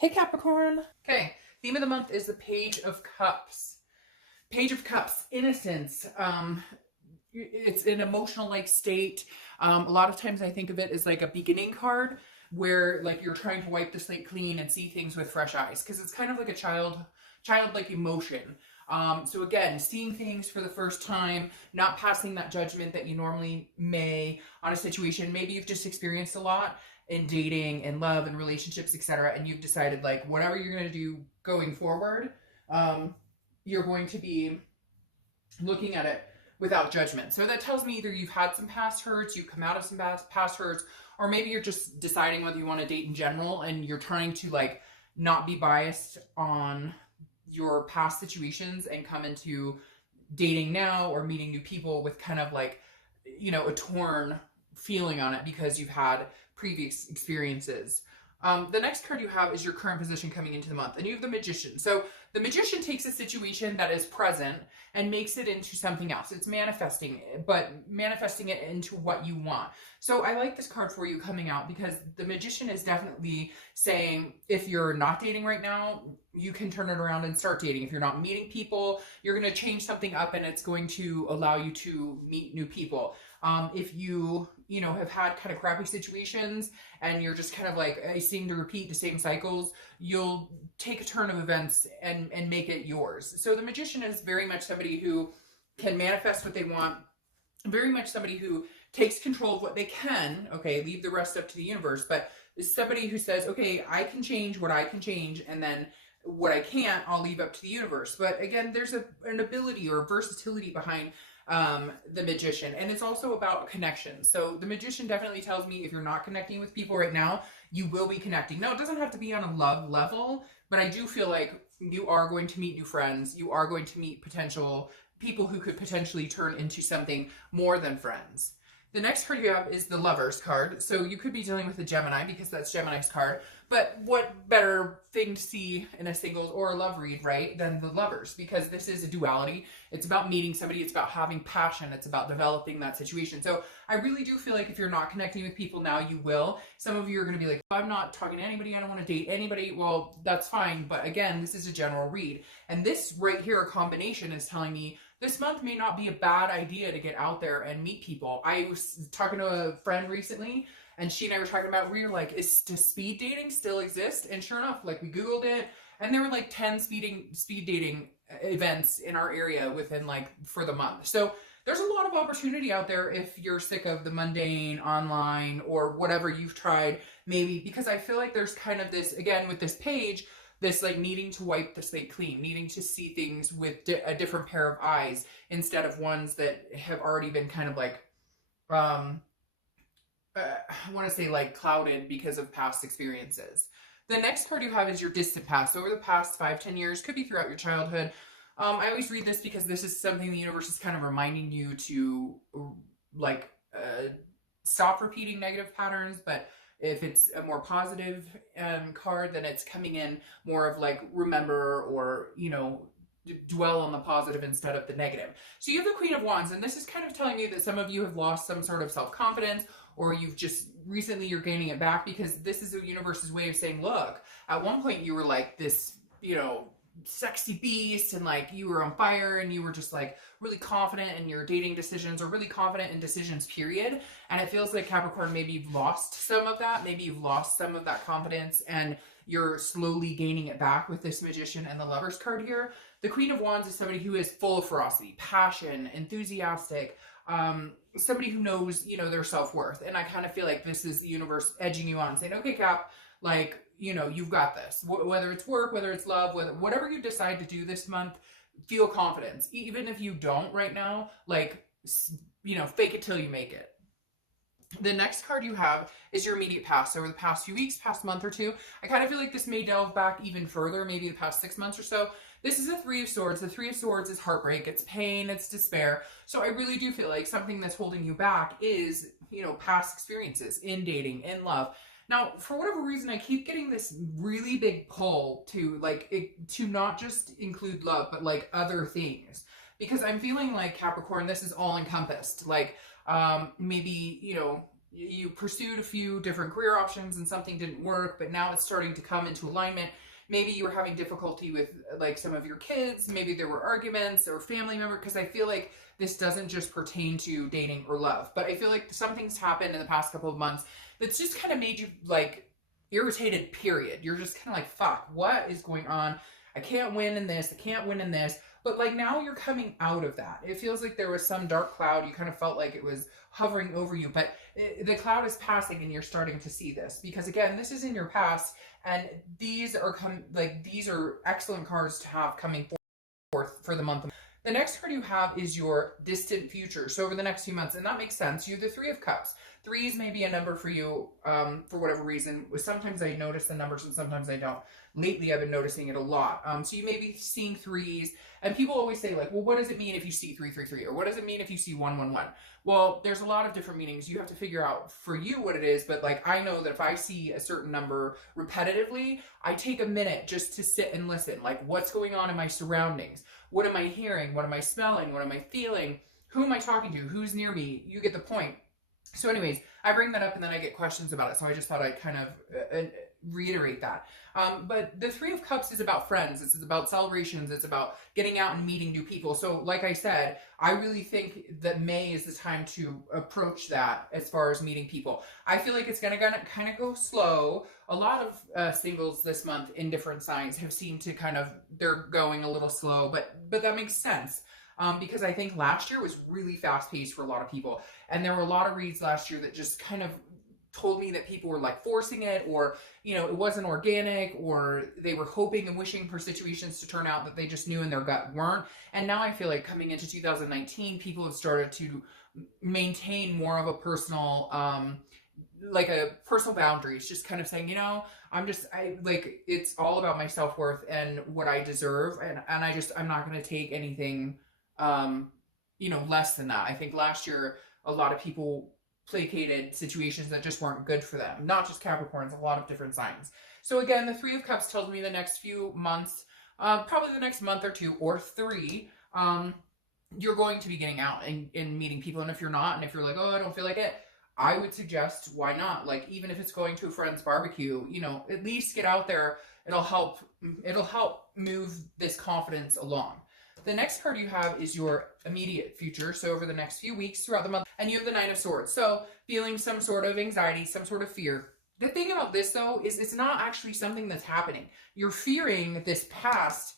Hey Capricorn. Okay, theme of the month is the Page of Cups. Page of Cups, innocence. It's an emotional like state. A lot of times I think of it as like a beginning card where like you're trying to wipe the slate clean and see things with fresh eyes because it's kind of like a childlike emotion. So again, seeing things for the first time, not passing that judgment that you normally may on a situation. Maybe you've just experienced a lot in dating and love and relationships, etc. And you've decided like whatever you're going to do going forward, you're going to be looking at it without judgment. So that tells me either you've had some past hurts, you've come out of some past hurts, or maybe you're just deciding whether you want to date in general and you're trying to like not be biased on your past situations and come into dating now or meeting new people with kind of like, you know, a torn feeling on it because you've had previous experiences. The next card you have is your current position coming into the month, and you have the Magician. So the Magician takes a situation that is present and makes it into something else. It's manifesting it, but manifesting it into what you want. So I like this card for you coming out because the Magician is definitely saying if you're not dating right now, you can turn it around and start dating. If you're not meeting people, you're going to change something up and it's going to allow you to meet new people. If you have had kind of crappy situations and you're just kind of like, I seem to repeat the same cycles, you'll take a turn of events and make it yours. So the Magician is very much somebody who can manifest what they want, very much somebody who takes control of what they can, okay, leave the rest up to the universe, but is somebody who says, okay, I can change what I can change, and then what I can't, I'll leave up to the universe. But again, there's an ability or versatility behind the Magician, and it's also about connection. So the Magician definitely tells me if you're not connecting with people right now, you will be connecting. Now, it doesn't have to be on a love level, but I do feel like you are going to meet new friends. You are going to meet potential people who could potentially turn into something more than friends. The next card you have is the Lovers card. So you could be dealing with a Gemini because that's Gemini's card. But what better thing to see in a singles or a love read, right, than the Lovers? Because this is a duality. It's about meeting somebody. It's about having passion. It's about developing that situation. So I really do feel like if you're not connecting with people now, you will. Some of you are going to be like, I'm not talking to anybody. I don't want to date anybody. Well, that's fine. But again, this is a general read. And this right here, a combination, is telling me this month may not be a bad idea to get out there and meet people. I was talking to a friend recently, and she and I were talking about, we were like, does speed dating still exist? And sure enough, like we Googled it, and there were like 10 speed dating events in our area within like for the month. So there's a lot of opportunity out there if you're sick of the mundane online or whatever you've tried, maybe, because I feel like there's kind of this, again, with this page, this like needing to wipe the slate clean, needing to see things with a different pair of eyes instead of ones that have already been kind of like, I want to say like clouded because of past experiences. The next card you have is your distant past. So over the past 5-10 years, could be throughout your childhood. I always read this because this is something the universe is kind of reminding you to like stop repeating negative patterns, but if it's a more positive card, then it's coming in more of like remember or, you know, dwell on the positive instead of the negative. So you have the Queen of Wands, and this is kind of telling me that some of you have lost some sort of self-confidence, or you've just recently you're gaining it back, because this is the universe's way of saying, look, at one point you were like this, you know, sexy beast and like you were on fire and you were just like really confident in your dating decisions or really confident in decisions, period. And it feels like, Capricorn, maybe you've lost some of that. Maybe you've lost some of that confidence and you're slowly gaining it back with this Magician and the Lovers card here. The Queen of Wands is somebody who is full of ferocity, passion, enthusiastic, somebody who knows, you know, their self-worth. And I kind of feel like this is the universe edging you on, saying, okay, Cap, like, you know, you've got this. Whether it's work, whether it's love, whatever you decide to do this month, feel confidence. Even if you don't right now, like, you know, fake it till you make it. The next card you have is your immediate past. So over the past few weeks, past month or two, I kind of feel like this may delve back even further, maybe the past 6 months or so. This is a Three of Swords. The Three of Swords is heartbreak, it's pain, it's despair. So I really do feel like something that's holding you back is, you know, past experiences in dating, in love. Now, for whatever reason, I keep getting this really big pull to like to not just include love, but like other things, because I'm feeling like, Capricorn, this is all encompassed. Like maybe, you know, you pursued a few different career options and something didn't work, but now it's starting to come into alignment. Maybe you were having difficulty with like some of your kids. Maybe there were arguments or family member, because I feel like this doesn't just pertain to dating or love, but I feel like something's happened in the past couple of months that's just kind of made you like irritated, period. You're just kind of like, fuck, what is going on? I can't win in this. I can't win in this. But like now you're coming out of that. It feels like there was some dark cloud. You kind of felt like it was hovering over you, but the cloud is passing and you're starting to see this, because again, this is in your past, and these are these are excellent cards to have coming forth for the month. The next card you have is your distant future. So over the next few months, and that makes sense. You have the Three of Cups. Threes may be a number for you for whatever reason. Sometimes I notice the numbers and sometimes I don't. Lately, I've been noticing it a lot. So you may be seeing threes, and people always say like, well, what does it mean if you see 333? Or what does it mean if you see 111? Well, there's a lot of different meanings. You have to figure out for you what it is, but like I know that if I see a certain number repetitively, I take a minute just to sit and listen. Like, what's going on in my surroundings? What am I hearing? What am I smelling? What am I feeling? Who am I talking to? Who's near me? You get the point. So anyways, I bring that up and then I get questions about it. So I just thought I'd kind of reiterate that. But the Three of Cups is about friends. It's about celebrations. It's about getting out and meeting new people. So like I said, I really think that May is the time to approach that as far as meeting people. I feel like it's going to kind of go slow. A lot of singles this month in different signs have seemed to they're going a little slow, but that makes sense. Because I think last year was really fast paced for a lot of people. And there were a lot of reads last year that just kind of told me that people were like forcing it, or, you know, it wasn't organic, or they were hoping and wishing for situations to turn out that they just knew in their gut weren't. And now I feel like coming into 2019, people have started to maintain more of a personal, like a personal boundaries, just kind of saying, you know, it's all about my self-worth and what I deserve. And I'm not going to take anything, less than that. I think last year, a lot of people placated situations that just weren't good for them. Not just Capricorns, a lot of different signs. So again, the Three of Cups tells me the next few months, probably the next month or two or three, you're going to be getting out and meeting people. And if you're not, and if you're like, oh, I don't feel like it, I would suggest, why not? Like, even if it's going to a friend's barbecue, you know, at least get out there. It'll help move this confidence along. The next card you have is your immediate future. So over the next few weeks throughout the month, and you have the Nine of Swords. So feeling some sort of anxiety, some sort of fear. The thing about this though, is it's not actually something that's happening. You're fearing this past.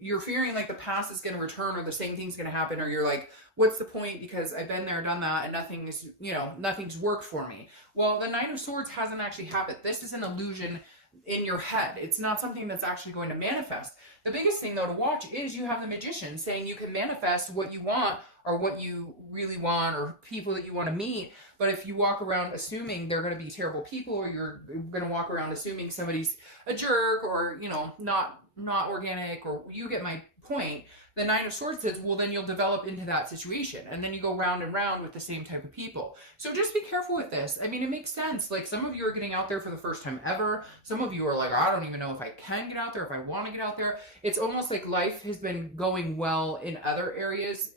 You're fearing like the past is going to return, or the same thing's going to happen, or you're like, what's the point? Because I've been there, done that, and nothing's worked for me. Well, the Nine of Swords hasn't actually happened. This is an illusion in your head. It's not something that's actually going to manifest. The biggest thing though to watch is you have the Magician saying you can manifest what you want, or what you really want, or people that you want to meet. But if you walk around assuming they're going to be terrible people, or you're going to walk around assuming somebody's a jerk, or, you know, not organic, or you get my point, the Nine of Swords says, well, then you'll develop into that situation. And then you go round and round with the same type of people. So just be careful with this. I mean, it makes sense. Like, some of you are getting out there for the first time ever. Some of you are like, I don't even know if I can get out there, if I want to get out there. It's almost like life has been going well in other areas,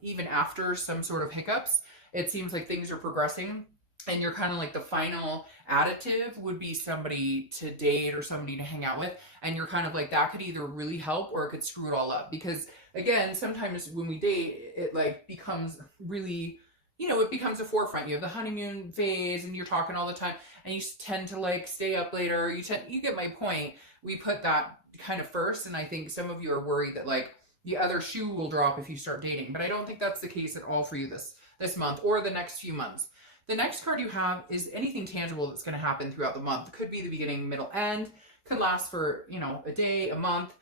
even after some sort of hiccups. It seems like things are progressing. And you're kind of like, the final additive would be somebody to date or somebody to hang out with. And you're kind of like, that could either really help or it could screw it all up. Because again, sometimes when we date, it like becomes really, you know, it becomes a forefront. You have the honeymoon phase and you're talking all the time, and you tend to like stay up later. You get my point. We put that kind of first. And I think some of you are worried that like the other shoe will drop if you start dating. But I don't think that's the case at all for you this month or the next few months. The next card you have is anything tangible that's going to happen throughout the month. It could be the beginning, middle, end. Could last for, you know, a day, a month.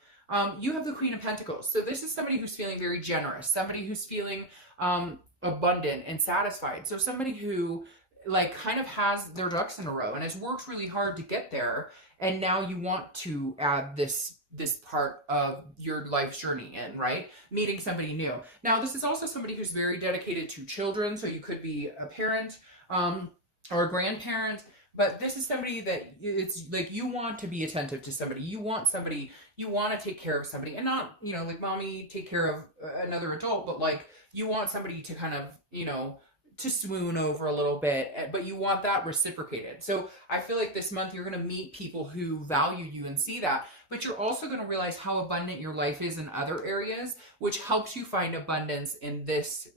You have the Queen of Pentacles. So this is somebody who's feeling very generous. Somebody who's feeling abundant and satisfied. So somebody who like kind of has their ducks in a row and has worked really hard to get there. And now you want to add this part of your life's journey in, right? Meeting somebody new. Now, this is also somebody who's very dedicated to children. So you could be a parent, or a grandparent, but this is somebody that it's like, you want to be attentive to somebody. You want to take care of somebody, and not, you know, like mommy take care of another adult, but like you want somebody to kind of, you know, to swoon over a little bit, but you want that reciprocated. So I feel like this month you're going to meet people who value you and see that, but you're also going to realize how abundant your life is in other areas, which helps you find abundance in this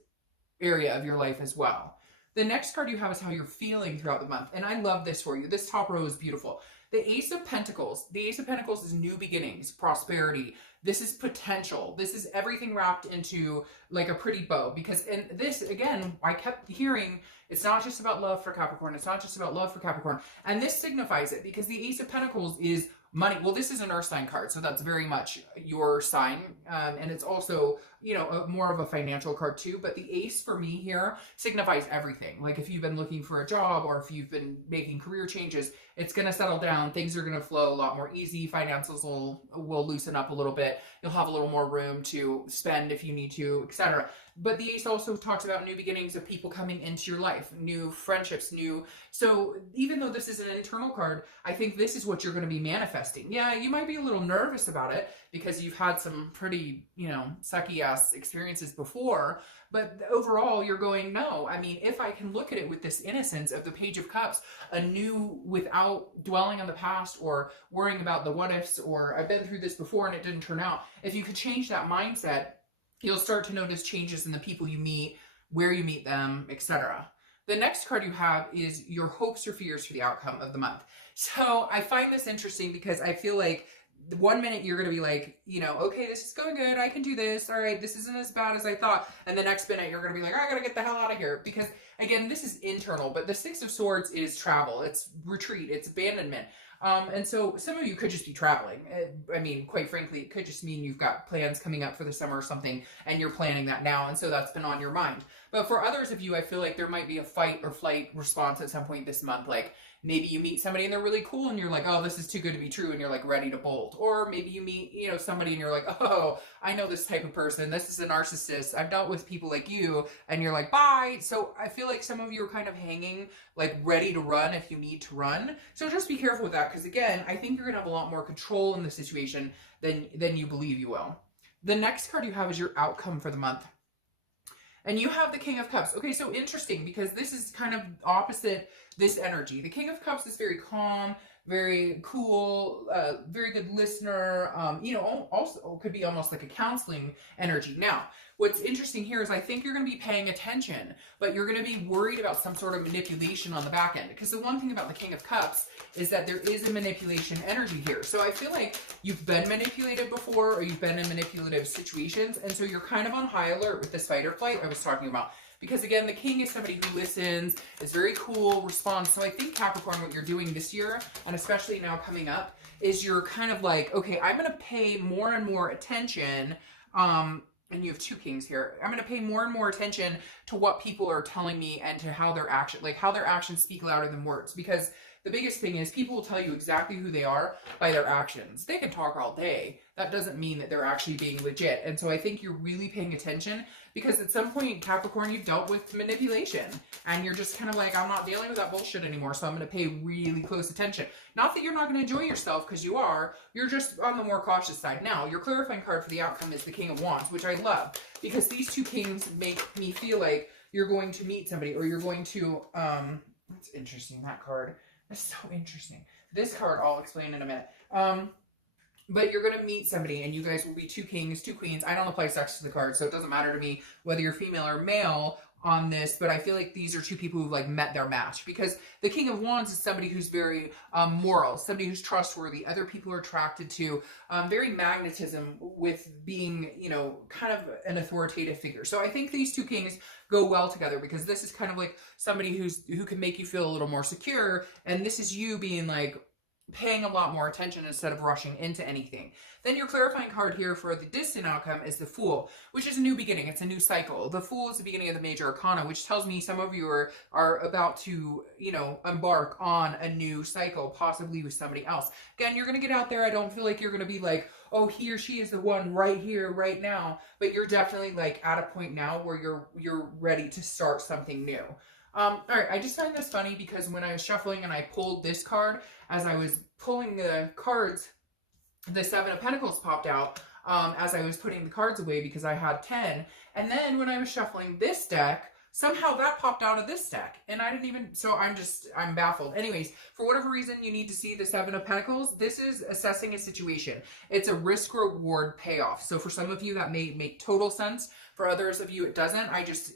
area of your life as well. The next card you have is how you're feeling throughout the month. And I love this for you. This top row is beautiful. The Ace of Pentacles. The Ace of Pentacles is new beginnings, prosperity. This is potential. This is everything wrapped into like a pretty bow. Because, and this, again, I kept hearing, it's not just about love for Capricorn. It's not just about love for Capricorn. And this signifies it because the Ace of Pentacles is money. Well, this is an earth sign card, so that's very much your sign. And it's also, you know, more of a financial card too. But the ace for me here signifies everything. Like if you've been looking for a job or if you've been making career changes, it's going to settle down. Things are going to flow a lot more easy. Finances will loosen up a little bit. You'll have a little more room to spend if you need to, etc. But the ace also talks about new beginnings of people coming into your life, new friendships, new. So even though this is an internal card, I think this is what you're going to be manifesting. Yeah, you might be a little nervous about it because you've had some pretty, you know, sucky ass experiences before. But overall, you're going, no, I mean, if I can look at it with this innocence of the Page of Cups, anew without dwelling on the past or worrying about the what ifs or I've been through this before and it didn't turn out. If you could change that mindset, you'll start to notice changes in the people you meet, where you meet them, etc. The next card you have is your hopes or fears for the outcome of the month. So I find this interesting because I feel like the 1 minute you're going to be like, you know, okay, this is going good. I can do this. All right, this isn't as bad as I thought. And the next minute you're going to be like, I got to get the hell out of here. Because again, this is internal, but the Six of Swords is travel. It's retreat. It's abandonment. And so some of you could just be traveling. I mean, quite frankly, it could just mean you've got plans coming up for the summer or something, and you're planning that now, and so that's been on your mind. But for others of you, I feel like there might be a fight or flight response at some point this month. Like maybe you meet somebody and they're really cool, and you're like, oh, this is too good to be true, and you're like ready to bolt. Or maybe you meet, you know, somebody and you're like, oh, I know this type of person. This is a narcissist. I've dealt with people like you, and you're like, bye. So I feel like some of you are kind of hanging, like ready to run if you need to run. So just be careful with that, because again, I think you're gonna have a lot more control in the situation than you believe you will. The next card you have is your outcome for the month. And you have the King of Cups. Okay, so interesting because this is kind of opposite this energy. The King of Cups is very calm, very cool, very good listener. You know, also could be almost like a counseling energy. Now, what's interesting here is I think you're going to be paying attention, but you're going to be worried about some sort of manipulation on the back end. Because the one thing about the King of Cups is that there is a manipulation energy here. So I feel like you've been manipulated before or you've been in manipulative situations. And so you're kind of on high alert with this fight or flight I was talking about. Because again, the king is somebody who listens, is very cool, responds. So I think Capricorn, what you're doing this year, and especially now coming up, is you're kind of like, okay, I'm going to pay more and more attention. And you have two kings here. I'm going to pay more and more attention to what people are telling me and to how their action, like how their actions speak louder than words. Because the biggest thing is people will tell you exactly who they are by their actions. They can talk all day. That doesn't mean that they're actually being legit. And so I think you're really paying attention because at some point, Capricorn, you've dealt with manipulation and you're just kind of like, I'm not dealing with that bullshit anymore. So I'm going to pay really close attention. Not that you're not going to enjoy yourself because you are. You're just on the more cautious side. Now, your clarifying card for the outcome is the King of Wands, which I love because these two kings make me feel like you're going to meet somebody or you're going to, that's interesting, that card. That's so interesting. This card I'll explain in a minute. But you're going to meet somebody and you guys will be two kings, two queens. I don't apply sex to the card, so it doesn't matter to me whether you're female or male on this, but I feel like these are two people who've like met their match because the King of Wands is somebody who's very moral, somebody who's trustworthy. Other people are attracted to very magnetism with being, you know, kind of an authoritative figure. So I think these two kings go well together because this is kind of like somebody who can make you feel a little more secure, and this is you being like paying a lot more attention instead of rushing into anything. Then your clarifying card here for the distant outcome is the Fool, which is a new beginning. It's a new cycle. The Fool is the beginning of the major arcana, which tells me some of you are about to, you know, embark on a new cycle, possibly with somebody else. Again, you're going to get out there. I don't feel like you're going to be like, oh, he or she is the one right here, right now. But you're definitely like at a point now where you're ready to start something new. All right, I just find this funny because when I was shuffling and I pulled this card, as I was pulling the cards, the Seven of Pentacles popped out as I was putting the cards away because I had 10. And then when I was shuffling this deck, Somehow that popped out of this deck, and I didn't even, so I'm baffled. Anyways, for whatever reason, you need to see the Seven of Pentacles. This is assessing a situation. It's a risk-reward payoff. So for some of you, that may make total sense. For others of you, it doesn't.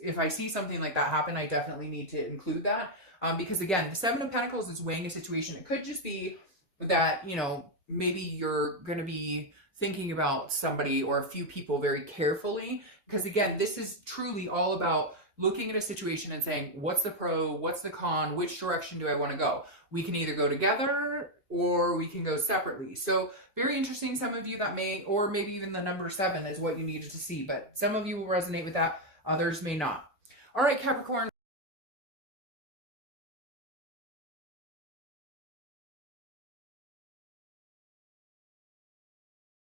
If I see something like that happen, I definitely need to include that. Because again, the Seven of Pentacles is weighing a situation. It could just be that, you know, maybe you're going to be thinking about somebody or a few people very carefully. Because again, this is truly all about looking at a situation and saying, what's the pro, what's the con, which direction do I want to go? We can either go together or we can go separately. So very interesting. Some of you that may, or maybe even the number 7 is what you needed to see, but some of you will resonate with that. Others may not. All right, Capricorn.